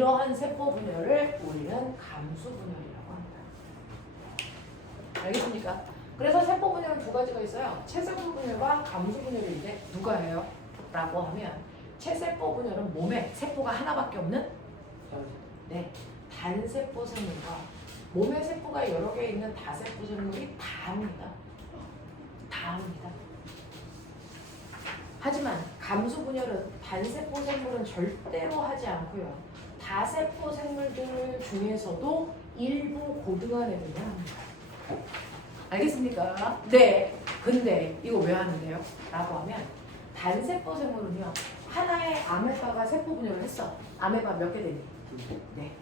이러한 세포 분열을 우리는 감수 분열이라고 합니다. 알겠습니까? 그래서 세포 분열은 두 가지가 있어요. 체세포 분열과 감수 분열인데 누가 해요? 라고 하면 체세포 분열은 몸에 세포가 하나밖에 없는 단세포 생물과 몸에 세포가 여러 개 있는 다세포 생물이 다 합니다. 다 합니다. 하지만 감수 분열은 단세포 생물은 절대로 하지 않고요. 다세포 생물들 중에서도 일부 고등한 애들이 합니다. 알겠습니까? 네. 근데 이거 왜 하는데요? 라고 하면 단세포 생물은요. 하나의 아메바가 세포 분열을 했어. 아메바 몇 개 되니? 네.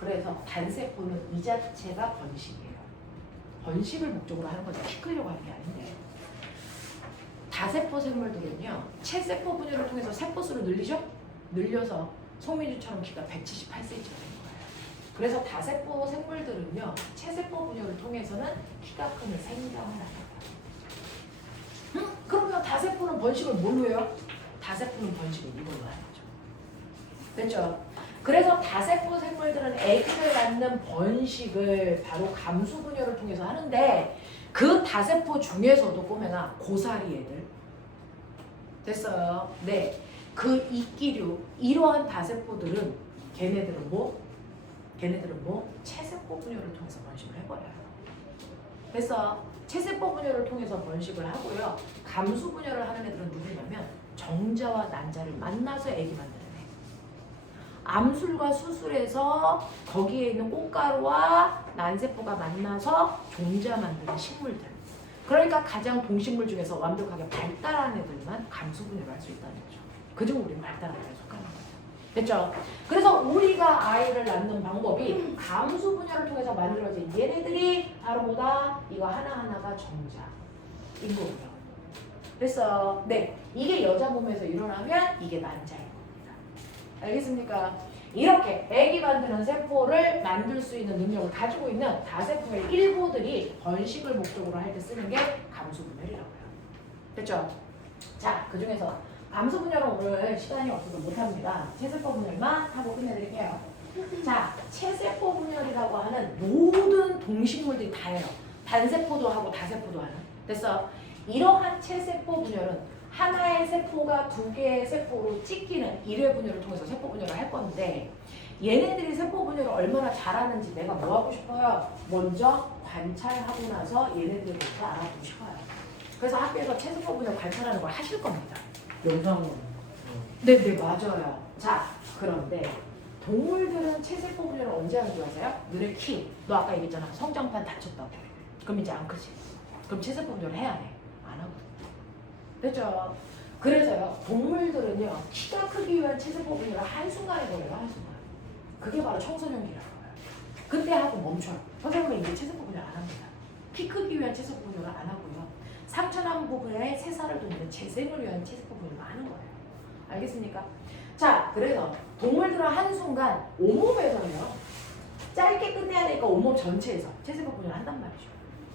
그래서 단세포는 이 자체가 번식이에요. 번식을 목적으로 하는 거죠. 키 크려고 하는 게 아닌데. 다세포 생물들은요. 체세포 분열을 통해서 세포수를 늘리죠? 늘려서 송민주처럼 키가 178cm가 되는 거예요. 그래서 다세포 생물들은요. 체세포 분열을 통해서는 키가 크는 생장을 하는 거예요. 그러면 다세포는 번식을 뭘로 해요? 다세포는 번식을 이걸로 하는 거죠. 됐죠? 그래서 다세포 생물들은 아기를 낳는 번식을 바로 감수 분열을 통해서 하는데 그 다세포 중에서도 꼬매나 고사리 애들 됐어요. 네, 그 이끼류 이러한 다세포들은 걔네들은 뭐 체세포 분열을 통해서 번식을 해버려요. 그래서 체세포 분열을 통해서 번식을 하고요. 감수 분열을 하는 애들은 누구냐면 정자와 난자를 만나서 애기 만드는 애. 암술과 수술에서 거기에 있는 꽃가루와 난세포가 만나서 종자 만드는 식물들. 그러니까 가장 동식물 중에서 완벽하게 발달한 애들만 감수 분열을 할 수 있다는 거죠. 그중 우리는 발달한 애에 속하는 거죠. 됐죠? 그래서 우리가 아이를 낳는 방법이 감수 분열을 통해서 만들어진 얘네들이 바로 뭐다? 이거 하나하나가 정자인 거고요. 됐어? 네. 이게 여자 몸에서 일어나면 이게 난자인 겁니다. 알겠습니까? 이렇게 애기 만드는 세포를 만들 수 있는 능력을 가지고 있는 다세포의 일부들이 번식을 목적으로 할 때 쓰는 게 감수분열이라고요. 됐죠? 자, 그 중에서 감수분열은 오늘 시간이 없어서 못합니다. 체세포 분열만 하고 끝내드릴게요. 자, 체세포 분열이라고 하는 모든 동식물들이 다 해요. 단세포도 하고 다세포도 하는. 됐어? 이러한 체세포 분열은 하나의 세포가 두 개의 세포로 찢기는 일회 분열을 통해서 세포 분열을 할 건데 얘네들이 세포 분열을 얼마나 잘하는지 내가 뭐 하고 싶어요? 먼저 관찰하고 나서 얘네들부터 알아보고 싶어요. 그래서 학교에서 체세포 분열 관찰하는 걸 하실 겁니다. 영상으로. 네네 맞아요. 자 그런데 동물들은 체세포 분열을 언제 하는 줄 아세요? 눈의 키. 너 아까 얘기했잖아. 성장판 다쳤다고. 그럼 이제 안 크지. 그럼 체세포 분열을 해야 돼. 안 하고. 됐죠? 그래서요 동물들은요 키가 크기 위한 체세포 분열을 한순간에 걸려요. 한순간. 그게 바로 청소년기라고 해요. 그때 하고 멈춰요. 선생님은 이제 체세포 분열 안 합니다. 키 크기 위한 체세포 분열을 안 하고요. 상처난 부분에 새살을 돋는 재생을 위한 체세포 분열을 하는 거예요. 알겠습니까? 자 그래서 동물들은 한순간 온몸에서요 짧게 끝내야 되니까 온몸 전체에서 체세포 분열을 한단 말이죠.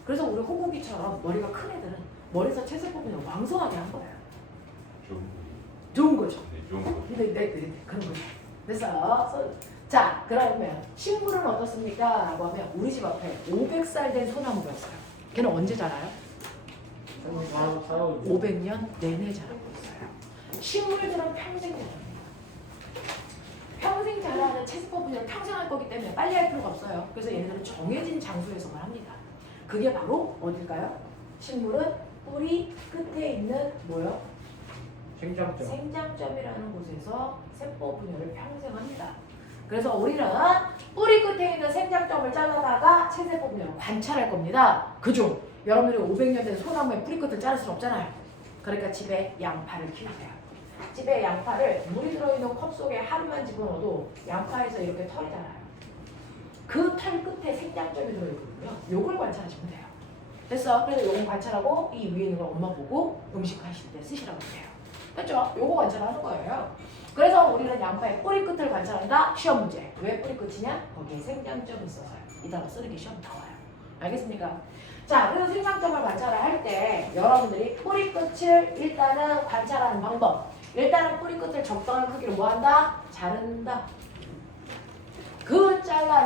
그래서 우리 호국이처럼 머리가 큰 애들은 머리에서 체세포 분열 왕성하게 한 거예요. 좋은 거죠. 네, 좋은 거. 네, 그런 거죠. 그래서 자 그러면 식물은 어떻습니까? 라고 하면 우리 집 앞에 500살 된 소나무가 있어요. 걔는 언제 자라요? 500년 내내 자라고 있어요. 식물들은 평생 자랍니다. 평생 자라는 체세포 분열을 평생 할 거기 때문에 빨리 할 필요가 없어요. 그래서 얘네들은 정해진 장소에서만 합니다. 그게 바로 어딜까요? 식물은 뿌리 끝에 있는 뭐요? 생장점. 생장점이라는 곳에서 세포 분열을 평생 합니다. 그래서 우리는 뿌리 끝에 있는 생장점을 잘라다가 체세포 분열을 관찰할 겁니다. 그죠? 여러분들이 500년 된 소나무의 뿌리 끝을 자를 수는 없잖아요. 그러니까 집에 양파를 키우세요. 집에 양파를 물이 들어있는 컵 속에 하루만 집어넣어도 양파에서 이렇게 털이 자라요. 그 털 끝에 생장점이 들어있거든요. 요걸 관찰하시면 돼요. 됐어? 그래서 요건 관찰하고 이 위에 있는 걸 엄마 보고 음식 하실 때 쓰시라고 해요. 됐죠? 요거 관찰하는 거예요. 그래서 우리는 양파의 뿌리 끝을 관찰한다. 시험 문제. 왜 뿌리 끝이냐? 거기에 생장점이 있어서요. 이따가 쓰는 게 시험 나와요. 알겠습니까? 자, 그래서 생장점을 관찰을 할 때 여러분들이 뿌리 끝을 일단은 관찰하는 방법. 일단은 뿌리 끝을 적당한 크기로 뭐 한다? 자른다.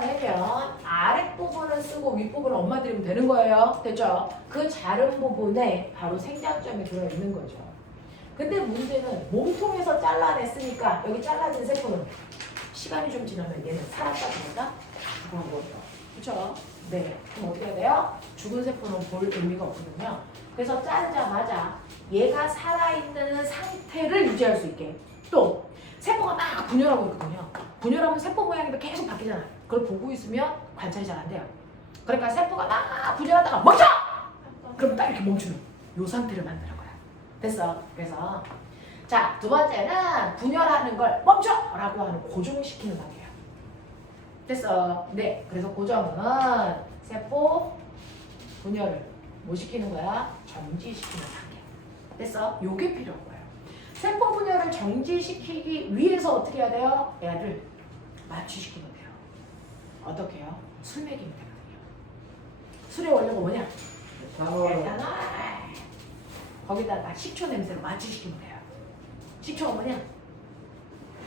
잘라내면 아랫부분을 쓰고 윗부분을 엄마 드리면 되는 거예요. 됐죠? 그 자른 부분에 바로 생장점이 들어있는 거죠. 근데 문제는 몸통에서 잘라냈으니까 여기 잘라진 세포는 시간이 좀 지나면 얘는 살았다니까? 죽은 거죠. 그쵸? 네. 그럼 어떻게 해야 돼요? 죽은 세포는 볼 의미가 없거든요. 그래서 자르자마자 얘가 살아있는 상태를 유지할 수 있게 또 세포가 막 분열하고 있거든요. 분열하면 세포 모양이 계속 바뀌잖아. 그걸 보고 있으면 관찰이 잘 안 돼요. 그러니까 세포가 막 분열하다가 멈춰! 그럼 딱 이렇게 멈추는 이 상태를 만드는 거야. 됐어. 그래서 자, 두 번째는 분열하는 걸 멈춰! 라고 하는 고정시키는 단계예요. 됐어. 네. 그래서 고정은 세포 분열을 뭐 시키는 거야? 정지시키는 단계. 됐어? 요게 필요한 거예요. 세포 분열을 정지시키기 위해서 어떻게 해야 돼요? 얘를 마취시키면 돼요. 어떻게 해요? 술 먹이면 되거든요. 술의 원료가 뭐냐? 에탄올. 거기다가 식초 냄새로 마취시키면 돼요. 식초가 뭐냐?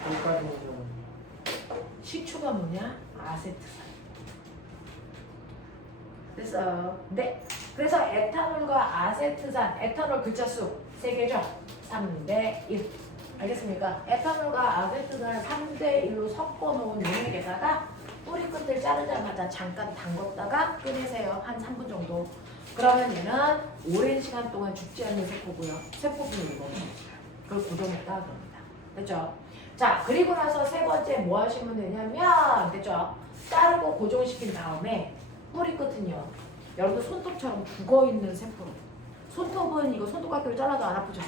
여기까지 오죠. 식초가 뭐냐? 아세트산. 됐어. 네. 그래서 에탄올과 아세트산, 에탄올 글자 수 3개죠? 3대 1. 알겠습니까? 에탄올과 아세트산을 3대 1로 섞어 놓은 용액에다가 뿌리 끝을 자르자마자 잠깐 담궜다가 꺼내세요. 한 3분 정도. 그러면 얘는 오랜 시간 동안 죽지 않는 세포고요. 세포 분열이 멈춰요. 그걸 고정했다 그럽니다. 됐죠? 자, 그리고 나서 세 번째 뭐 하시면 되냐면, 됐죠? 자르고 고정시킨 다음에 뿌리 끝은요. 여러분들 손톱처럼 죽어있는 세포로. 손톱은 이거 손톱깎이로 잘라도 안 아프죠?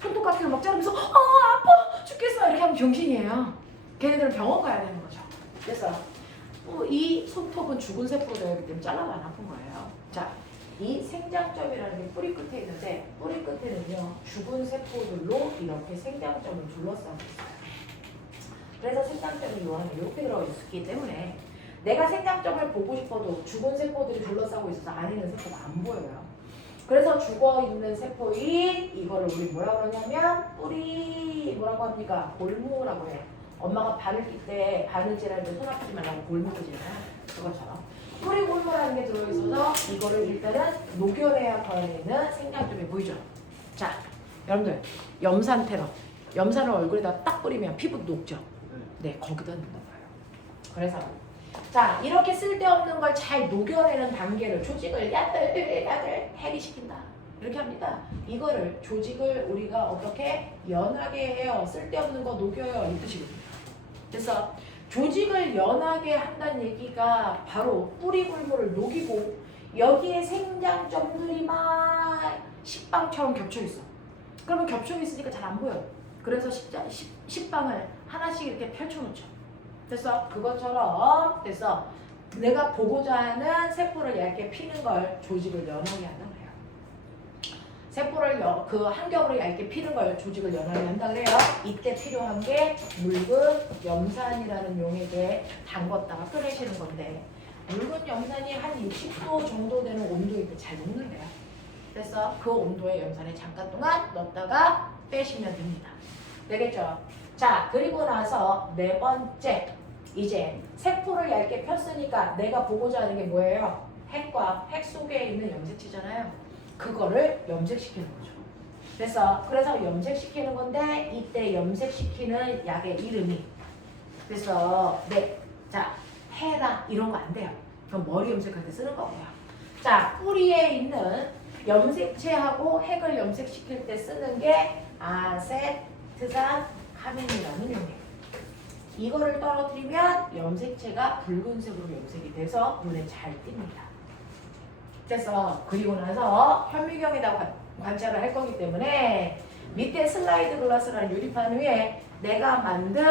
손톱깎이로 막 자르면서 아파 죽겠어 이렇게 하면 병신이에요. 걔네들은 병원 가야 되는 거죠. 그래서 이 손톱은 죽은 세포로 되어 있기 때문에 잘라도 안 아픈 거예요. 자, 이 생장점이라는 게 뿌리 끝에 있는데 뿌리 끝에는요 죽은 세포들로 이렇게 생장점을 둘러싸고 있어요. 그래서 생장점이 요 안에 이렇게 들어있기 때문에 내가 생장점을 보고 싶어도 죽은 세포들이 둘러싸고 있어서 안에 있는 세포가 안 보여요. 그래서 죽어있는 세포인 이거를 우리 뭐라고 그러냐면 뿌리 뭐라고 합니까? 골무라고 해요. 엄마가 바늘 낄 때 바늘질할 때 손 아프지 말라고 골무 끄잖아요. 그것처럼 뿌리 골무라는 게 들어있어서 이거를 일단은 녹여내야 걸리는 생장점이 보이죠. 자, 여러분들 염산 테러 염산을 얼굴에다 딱 뿌리면 피부도 녹죠. 네, 거기다 넣는 거예요. 그래서 자, 이렇게 쓸데없는 걸 잘 녹여내는 단계를 조직을 야들 해리시킨다. 이렇게 합니다. 이거를 조직을 우리가 어떻게 연하게 해요. 쓸데없는 거 녹여요. 이 뜻이거든요. 그래서 조직을 연하게 한다는 얘기가 바로 뿌리 골무를 녹이고 여기에 생장점들이 막 식빵처럼 겹쳐 있어. 그러면 겹쳐 있으니까 잘 안 보여. 그래서 식빵을 하나씩 이렇게 펼쳐놓죠. 됐어? 그것처럼 됐어. 내가 보고자 하는 세포를 얇게 피는 걸 조직을 연하게 한다 그래요. 세포를 그 한 겹으로 얇게 피는 걸 조직을 연하게 한다 그래요. 이때 필요한 게 묽은 염산이라는 용액에 담궜다가 끓이시는 건데 묽은 염산이 한 60도 정도 되는 온도일 때 잘 녹는데요. 그래서 그 온도의 염산에 잠깐 동안 넣었다가 빼시면 됩니다. 되겠죠? 자, 그리고 나서 네 번째 이제 세포를 얇게 폈으니까 내가 보고자 하는 게 뭐예요? 핵과 핵 속에 있는 염색체잖아요. 그거를 염색시키는 거죠. 그래서 염색시키는 건데 이때 염색시키는 약의 이름이 그래서 네, 자 해라 이런 거 안 돼요. 그럼 머리 염색할 때 쓰는 거고요. 자, 뿌리에 있는 염색체하고 핵을 염색시킬 때 쓰는 게 아세트산 카민이라는 용액. 이거를 떨어뜨리면 염색체가 붉은색으로 염색이 돼서 눈에 잘 띕니다. 그래서 그리고 나서 현미경에다 관찰을 할 거기 때문에 밑에 슬라이드 글라스라는 유리판 위에 내가 만든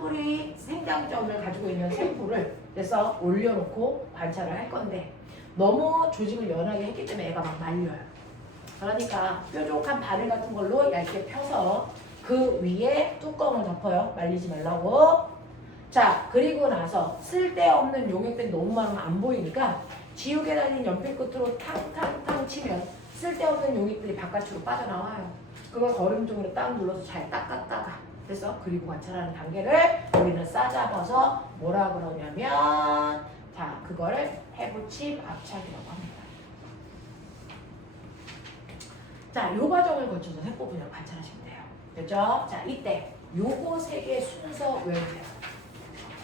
뿌리 생장점을 가지고 있는 세포를 그래서 올려놓고 관찰을 할 건데 너무 조직을 연하게 했기 때문에 애가 막 말려요. 그러니까 뾰족한 바늘 같은 걸로 얇게 펴서 그 위에 뚜껑을 덮어요. 말리지 말라고. 자, 그리고 나서 쓸데없는 용액들이 너무 많으면 안 보이니까 지우개 달린 연필 끝으로 탕탕탕 치면 쓸데없는 용액들이 바깥으로 빠져나와요. 그걸 거름종이로 딱 눌러서 잘 닦았다가 됐어? 그리고 관찰하는 단계를 우리는 싸잡아서 뭐라 그러냐면 자 그거를 해부침 압착이라고 합니다. 자, 요 과정을 거쳐서 세포 분열 관찰하시면 돼요. 됐죠? 자, 이때 요거 세 개 순서 외우세요.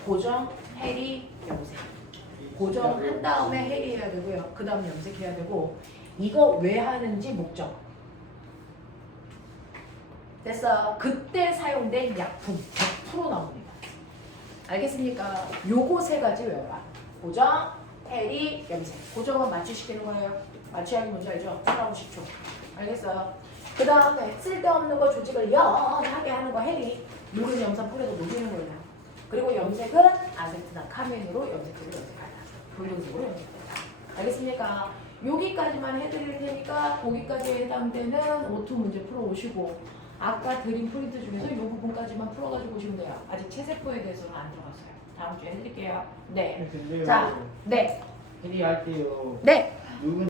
고정, 해리, 염색. 고정한 다음에 해리해야 되고요. 그 다음 염색해야 되고 이거 왜 하는지 목적. 됐어. 그때 사용된 약품 100% 나옵니다. 알겠습니까? 요거 세 가지 외워라. 고정, 해리, 염색. 고정은 맞추시키는 거예요. 맞추기 뭔지 알죠? 4하고 10초. 알겠어요? 그 다음에 쓸데없는 거 조직을 연하게 하는 거 해리. 누른 염산 뿌려서 녹이는 거예요. 그리고 염색은 아세트나 카멘으로 염색제를 염색한다. 불금속으로 염색한다. 알겠습니까? 여기까지만 해드릴 테니까 거기까지에 해당되는 O2 문제 풀어오시고 아까 드린 프린트 중에서 이 부분까지만 풀어가지고 오시면 돼요. 아직 체세포에 대해서는 안 들어갔어요. 다음 주에 해드릴게요. 네. 근데요. 자, 네. 해리할 때요. 네. 누군